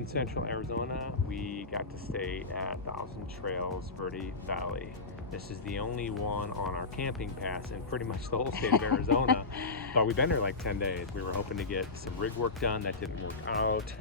in central Arizona, we got to stay at Thousand Trails Verde Valley. This is the only one on our camping pass in pretty much the whole state of Arizona. But we've been there like 10 days. We were hoping to get some rig work done. That didn't work out.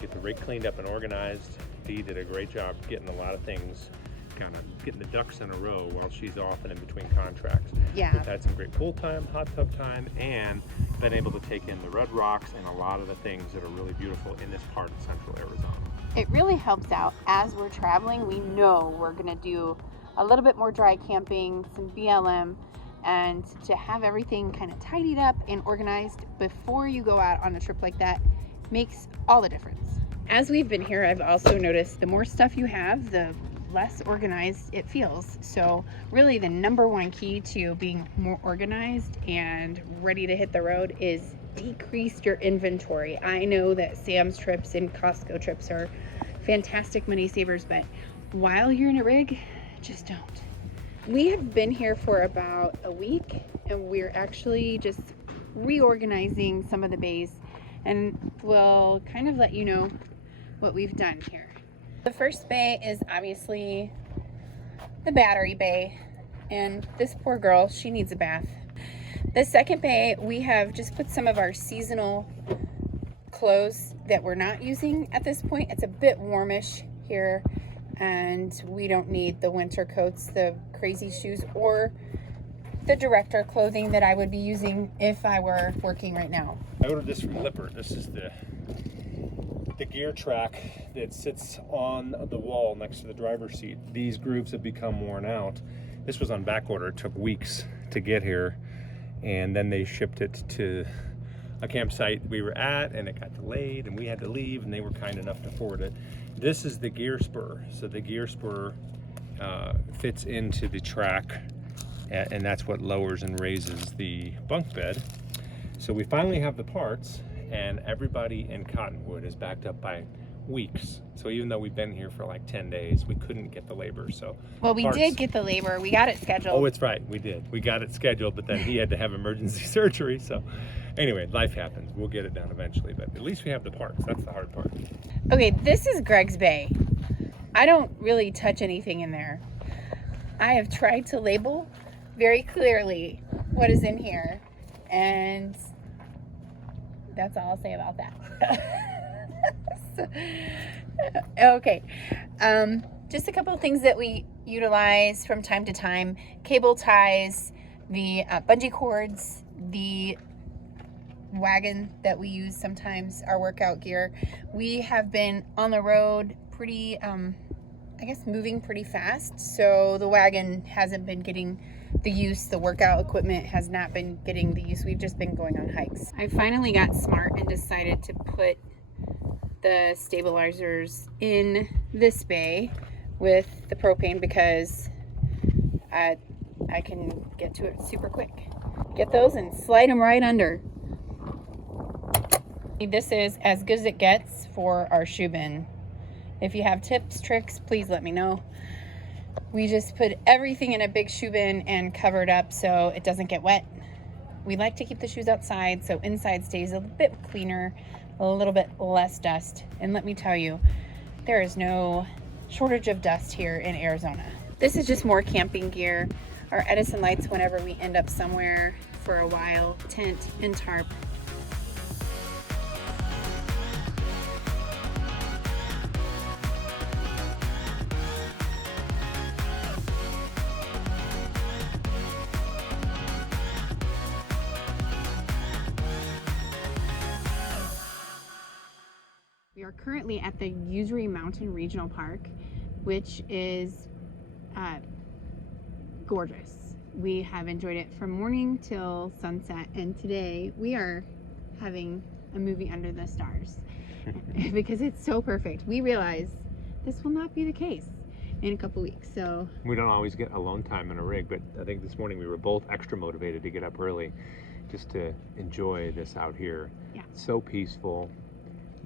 Get the rig cleaned up and organized. Dee did a great job getting a lot of things, kind of getting the ducks in a row while she's off and in between contracts. Yeah. We've had some great pool time, hot tub time, and been able to take in the red rocks and a lot of the things that are really beautiful in this part of central Arizona. It really helps out as we're traveling. We know we're gonna do a little bit more dry camping, some BLM, and to have everything kind of tidied up and organized before you go out on a trip like that makes all the difference. As we've been here, I've also noticed the more stuff you have, the less organized it feels. So really the number one key to being more organized and ready to hit the road is decrease your inventory. I know that Sam's trips and Costco trips are fantastic money savers, but while you're in a rig, just don't. We have been here for about a week and we're actually just reorganizing some of the bays, and we'll kind of let you know what we've done here. The first bay is obviously the battery bay, and this poor girl, she needs a bath. The second bay, we have just put some of our seasonal clothes that we're not using at this point. It's a bit warmish here and we don't need the winter coats, the crazy shoes, or the director clothing that I would be using if I were working right now. I ordered this from Lippert. This is the gear track that sits on the wall next to the driver's seat. These grooves have become worn out. This was on back order. It took weeks to get here, and then they shipped it to a campsite we were at, and it got delayed and we had to leave, and they were kind enough to forward it. This is the gear spur. So the gear spur fits into the track, and that's what lowers and raises the bunk bed. So we finally have the parts, and everybody in Cottonwood is backed up by weeks. So even though we've been here for like 10 days, we couldn't get the labor. So well, we did get the labor. We got it scheduled. Oh, it's right. We did. We got it scheduled, but then he had to have emergency surgery. So anyway, life happens. We'll get it done eventually, but at least we have the parts. That's the hard part. Okay, this is Greg's bay. I don't really touch anything in there. I have tried to label very clearly what is in here, and that's all I'll say about that. Okay, just a couple of things that we utilize from time to time: cable ties, the bungee cords, the wagon that we use sometimes, our workout gear. We have been on the road pretty, I guess, moving pretty fast, so the wagon hasn't been getting the use. The workout equipment has not been getting the use. We've just been going on hikes. I finally got smart and decided to put the stabilizers in this bay with the propane because I can get to it super quick. Get those and slide them right under. This is as good as it gets for our shoe bin. If you have tips, tricks, please let me know. We just put everything in a big shoe bin and cover it up so it doesn't get wet. We like to keep the shoes outside so inside stays a bit cleaner, a little bit less dust. And let me tell you, there is no shortage of dust here in Arizona. This is just more camping gear. Our Edison lights whenever we end up somewhere for a while, tent and tarp. We are currently at the Usery Mountain Regional Park, which is gorgeous. We have enjoyed it from morning till sunset, and today we are having a movie under the stars because it's so perfect. We realize this will not be the case in a couple weeks, so We don't always get alone time in a rig, but I think this morning we were both extra motivated to get up early just to enjoy this out here. Yeah. It's so peaceful.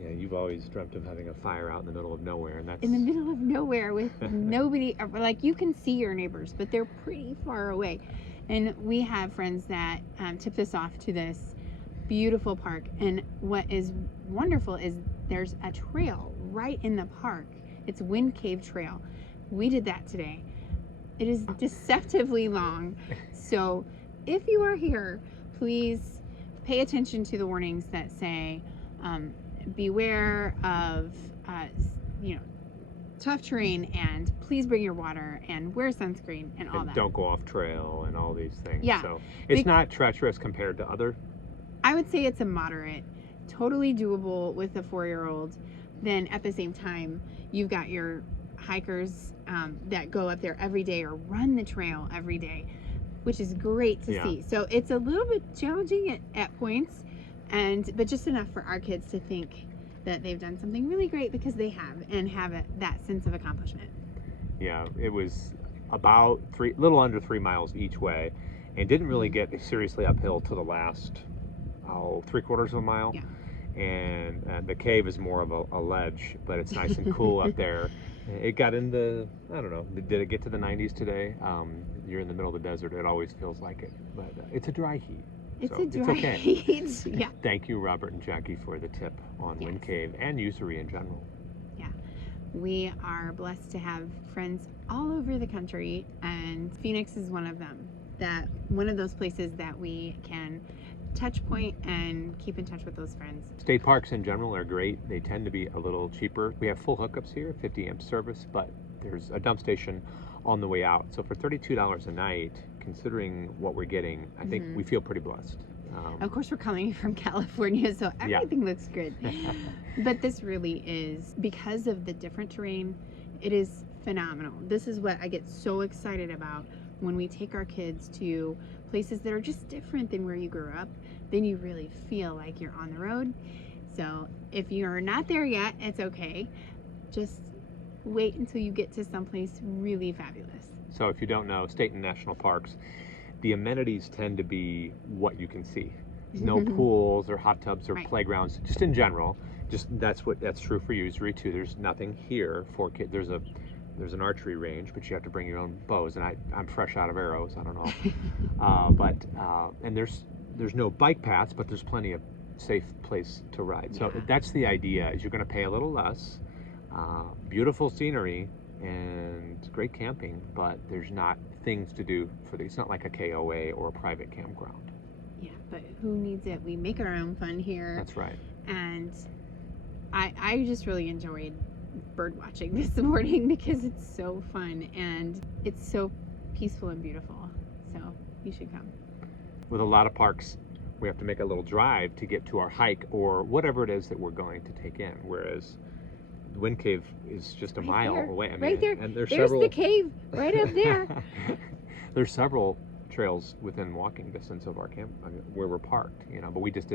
Yeah, you've always dreamt of having a fire out in the middle of nowhere, and that's in the middle of nowhere with nobody. Like, you can see your neighbors, but they're pretty far away. And we have friends that tipped us off to this beautiful park. And what is wonderful is there's a trail right in the park. It's Wind Cave Trail. We did that today. It is deceptively long. So if you are here, please pay attention to the warnings that say beware of tough terrain, and please bring your water and wear sunscreen and all that. Don't go off trail and all these things. Yeah. So it's not treacherous compared to other. I would say it's a moderate, totally doable with a 4-year-old. Then at the same time, you've got your hikers that go up there every day or run the trail every day, which is great to see. So it's a little bit challenging at points, but just enough for our kids to think that they've done something really great, because they have that sense of accomplishment. Yeah, it was about little under 3 miles each way, and didn't really get seriously uphill to the last 3/4 of a mile. Yeah. And the cave is more of a ledge, but it's nice and cool up there. It got in the, I don't know, did it get to the 90s today? You're in the middle of the desert, it always feels like it, but it's a dry heat. It's so a dry okay. heat. Yeah. Thank you, Robert and Jackie, for the tip on Wind Cave and Usery in general. Yeah. We are blessed to have friends all over the country, and Phoenix is one of them. One of those places that we can touch point and keep in touch with those friends. State parks in general are great. They tend to be a little cheaper. We have full hookups here, 50 amp service, but there's a dump station on the way out. So for $32 a night, considering what we're getting, I think we feel pretty blessed. Of course, we're coming from California, so everything looks good. But this really is, because of the different terrain, it is phenomenal. This is what I get so excited about when we take our kids to places that are just different than where you grew up. Then you really feel like you're on the road. So if you're not there yet, it's okay. Just wait until you get to someplace really fabulous. So if you don't know, state and national parks, the amenities tend to be what you can see. No pools or hot tubs or playgrounds, just in general. That's true for Usery too. There's nothing here for kids. There's an archery range, but you have to bring your own bows, and I'm fresh out of arrows. I don't know. And there's no bike paths, but there's plenty of safe place to ride. So that's the idea, is you're going to pay a little less, beautiful scenery and great camping, but there's not things to do it's not like a KOA or a private campground. Yeah, but who needs it? We make our own fun here. That's right. And I just really enjoyed bird watching this morning, because it's so fun and it's so peaceful and beautiful. So you should come. With a lot of parks, we have to make a little drive to get to our hike or whatever it is that we're going to take in, whereas the Wind Cave is just a mile away. I mean, right there. And there's the cave right up there. There's several trails within walking distance of our camp, where we're parked, but we just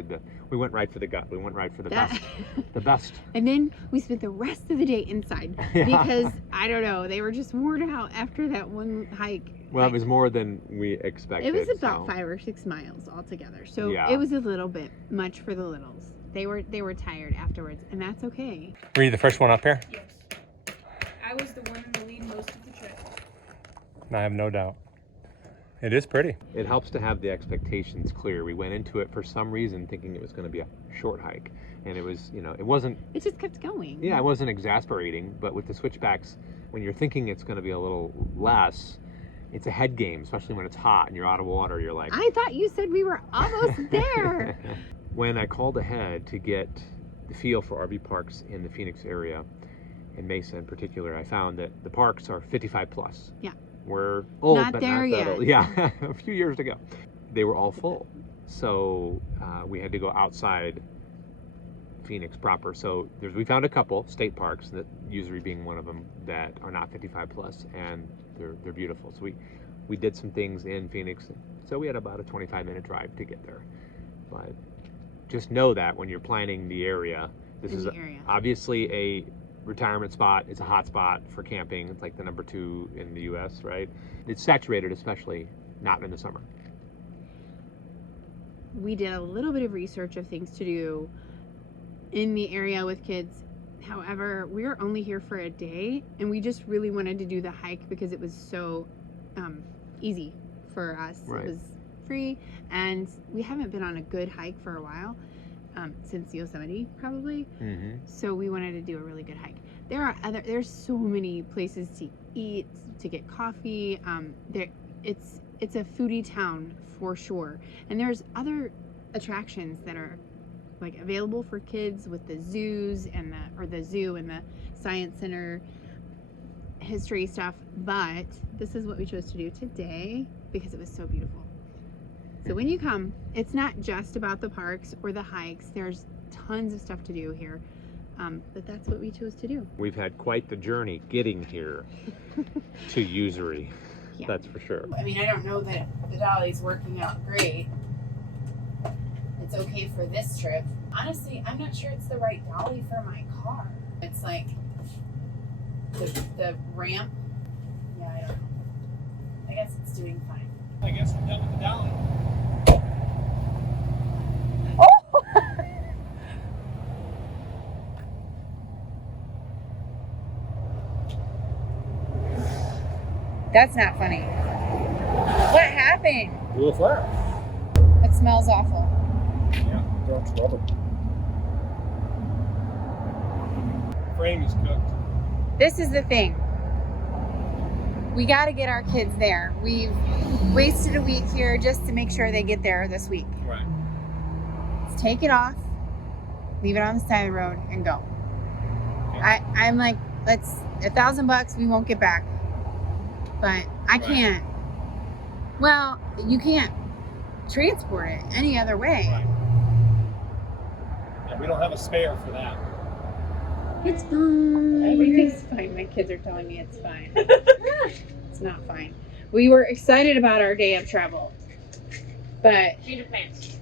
we went right for the gut. We went right for the best. And then we spent the rest of the day inside because I don't know, they were just worn out after that one hike. Well, it was more than we expected. It was about 5 or 6 miles altogether. So it was a little bit much for the littles. They were tired afterwards, and that's okay. Were you the first one up here? Yes. I was the one in the lead most of the trip. I have no doubt. It is pretty. It helps to have the expectations clear. We went into it for some reason thinking it was going to be a short hike, and it was, it wasn't. It just kept going. Yeah, it wasn't exasperating, but with the switchbacks, when you're thinking it's going to be a little less, it's a head game, especially when it's hot and you're out of water. You're like, I thought you said we were almost there. When I called ahead to get the feel for RV parks in the Phoenix area, in Mesa in particular, I found that the parks are 55 plus. Yeah. We're old, not but there not that yet. old. Yeah, a few years ago. They were all full. So we had to go outside Phoenix proper. So we found a couple state parks, that Usery being one of them, that are not 55 plus, and they're beautiful. So we did some things in Phoenix. So we had about a 25-minute drive to get there. But just know that when you're planning the area, this is obviously a retirement spot. It's a hot spot for camping. It's like the number 2 in the US, right? It's saturated, especially not in the summer. We did a little bit of research of things to do in the area with kids. However, we were only here for a day, and we just really wanted to do the hike because it was so easy for us. Right. It was free, and we haven't been on a good hike for a while. since Yosemite, probably. Mm-hmm. So we wanted to do a really good hike. There's so many places to eat, to get coffee. It's a foodie town for sure. And there's other attractions that are like available for kids with the zoos and the zoo and the science center, history stuff. But this is what we chose to do today because it was so beautiful. So when you come, it's not just about the parks or the hikes. There's tons of stuff to do here. But that's what we chose to do. We've had quite the journey getting here to Usury. Yeah. That's for sure. I mean, I don't know that the dolly's working out great. It's okay for this trip. Honestly, I'm not sure it's the right dolly for my car. It's like the ramp. Yeah, I don't know. I guess it's doing fine. I guess we're done with the dolly. That's not funny. What happened? Blew a flare. It smells awful. Yeah, don't rubber. Frame is cooked. This is the thing. We got to get our kids there. We've wasted a week here just to make sure they get there this week. Right. Let's take it off, leave it on the side of the road, and go. Yeah. I'm like, let's $1,000 we won't get back. But I can't. Well, you can't transport it any other way. Right. Yeah, we don't have a spare for that. It's fine. Everything's fine. My kids are telling me it's fine. It's not fine. We were excited about our day of travel, but Change of plans.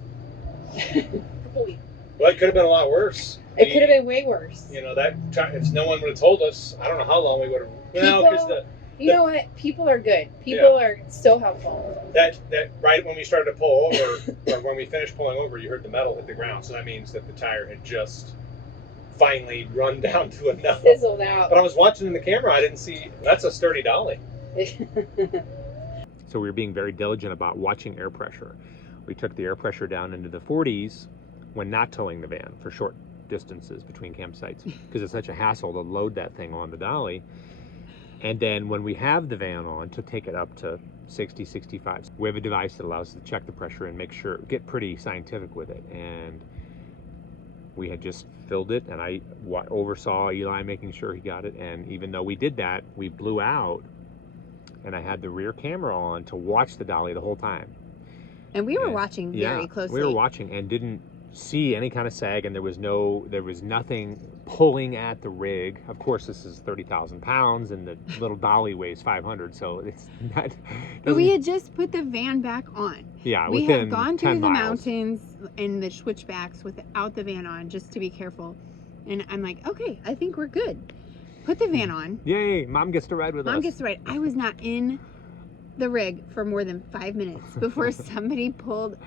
Well, it could have been a lot worse. it could have been way worse. You know, if no one would have told us, I don't know how long we would have. Well, because You know what? People are good. People are so helpful. that right when we started to pull over, or when we finished pulling over, you heard the metal hit the ground. So that means that the tire had just finally run down to enough. Fizzled out. But I was watching in the camera. I didn't see. That's a sturdy dolly. So we were being very diligent about watching air pressure. We took the air pressure down into the 40s when not towing the van for short distances between campsites because it's such a hassle to load that thing on the dolly. And then when we have the van on, to take it up to 60, 65. We have a device that allows us to check the pressure and make sure, get pretty scientific with it. And we had just filled it, and I oversaw Eli making sure he got it. And even though we did that, we blew out, and I had the rear camera on to watch the dolly the whole time. And we were watching very closely. We were watching and didn't see any kind of sag, and there was nothing pulling at the rig. Of course, this is 30,000 pounds, and the little dolly weighs 500, so it's not. But we had just put the van back on. Yeah, we within had gone 10 through the miles. mountains and the switchbacks without the van on, just to be careful. And I'm like, okay, I think we're good. Put the van on. Yay! Mom gets to ride with us. Mom gets to ride. I was not in the rig for more than 5 minutes before somebody pulled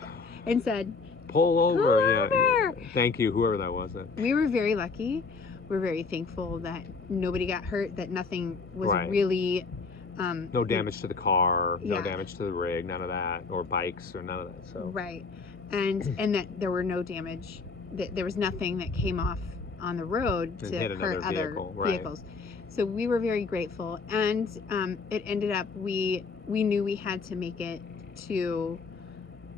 and said, Pull over. Pull Yeah. over. Thank you, whoever that was. We were very lucky. We're very thankful that nobody got hurt, that nothing was Right. really... No damage to the car, no Yeah. damage to the rig, none of that, or bikes, or none of that. So Right. And that there were no damage. That there was nothing that came off on the road to hit hurt another other vehicle, right. vehicles. So we were very grateful. And it ended up, we knew we had to make it to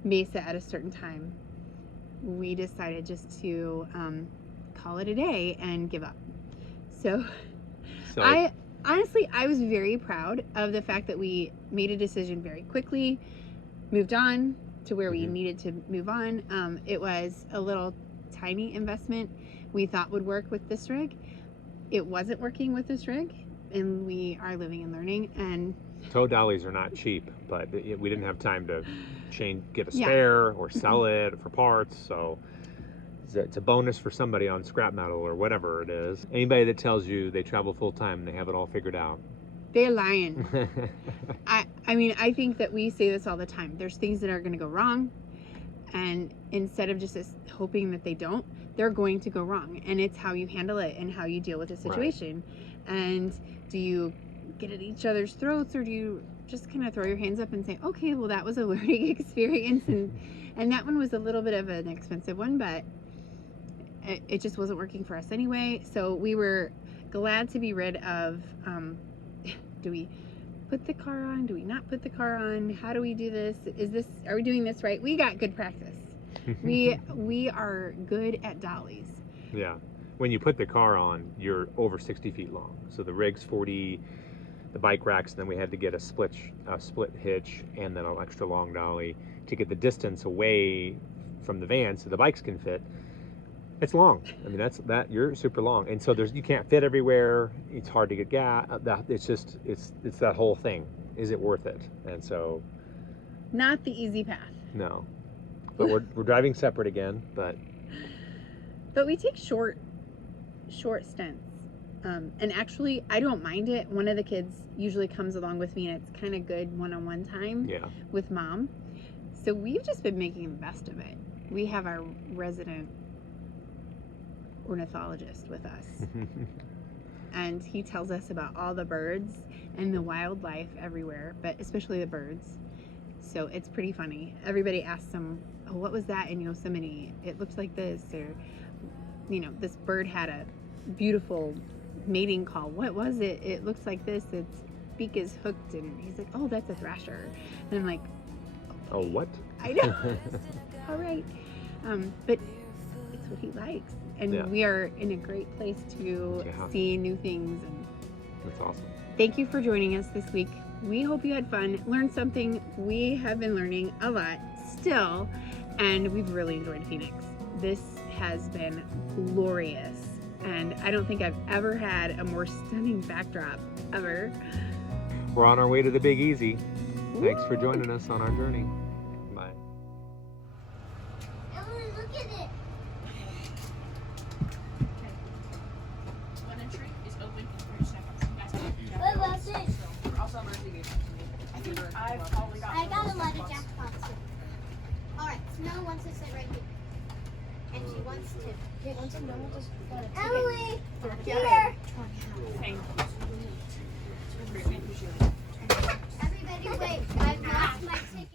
Mesa at a certain time. We decided just to call it a day and give up. So I honestly, I was very proud of the fact that we made a decision very quickly, moved on to where we needed to move on. It was a little tiny investment we thought would work with this rig. It wasn't working with this rig, and we are living and learning. And tow dollies are not cheap, but we didn't have time to get a Yeah. spare or sell it for parts. So it's a bonus for somebody on scrap metal or whatever it is. Anybody that tells you they travel full time and they have it all figured out. they're lying. I mean, I think that we say this all the time. There's things that are going to go wrong, and instead of just hoping that they don't, they're going to go wrong. And it's how you handle it and how you deal with the situation. Right. And do you get at each other's throats, or do you just kind of throw your hands up and say, okay, well, that was a learning experience, and that one was a little bit of an expensive one, but it just wasn't working for us anyway. So we were glad to be rid of, do we put the car on? Do we not put the car on? How do we do this? Are we doing this right? We got good practice. We are good at dollies. Yeah. When you put the car on, you're over 60 feet long. So the rig's 40, the bike racks, and then we had to get a split hitch and then an extra long dolly to get the distance away from the van so the bikes can fit. It's long. I mean, you're super long, and so you can't fit everywhere. It's hard to get gas. It's that whole thing. Is it worth it? And so, not the easy path. No, but we're driving separate again. But we take short stints, and actually, I don't mind it. One of the kids usually comes along with me, and it's kind of good one-on-one time with mom. So we've just been making the best of it. We have our resident ornithologist with us, and he tells us about all the birds and the wildlife everywhere, but especially the birds. So it's pretty funny. Everybody asks him, oh, what was that in Yosemite? It looks like this, or this bird had a beautiful mating call. What was it? It looks like this. Its beak is hooked. And he's like, oh, that's a thrasher. And I'm like, oh, what? I know. All right. But it's what he likes. And we are in a great place to see new things. And that's awesome. Thank you for joining us this week. We hope you had fun, learned something. We have been learning a lot still, and we've really enjoyed Phoenix. This has been glorious, and I don't think I've ever had a more stunning backdrop ever. We're on our way to the Big Easy. Thanks for joining us on our journey. Bye. Emily, look at it. One entry is open in 30 seconds. What was it? I got a lot of jackpots. Alright, Snow wants to sit right here. And she wants to. Emily! Here! Thank you. Everybody wait. I've lost my ticket.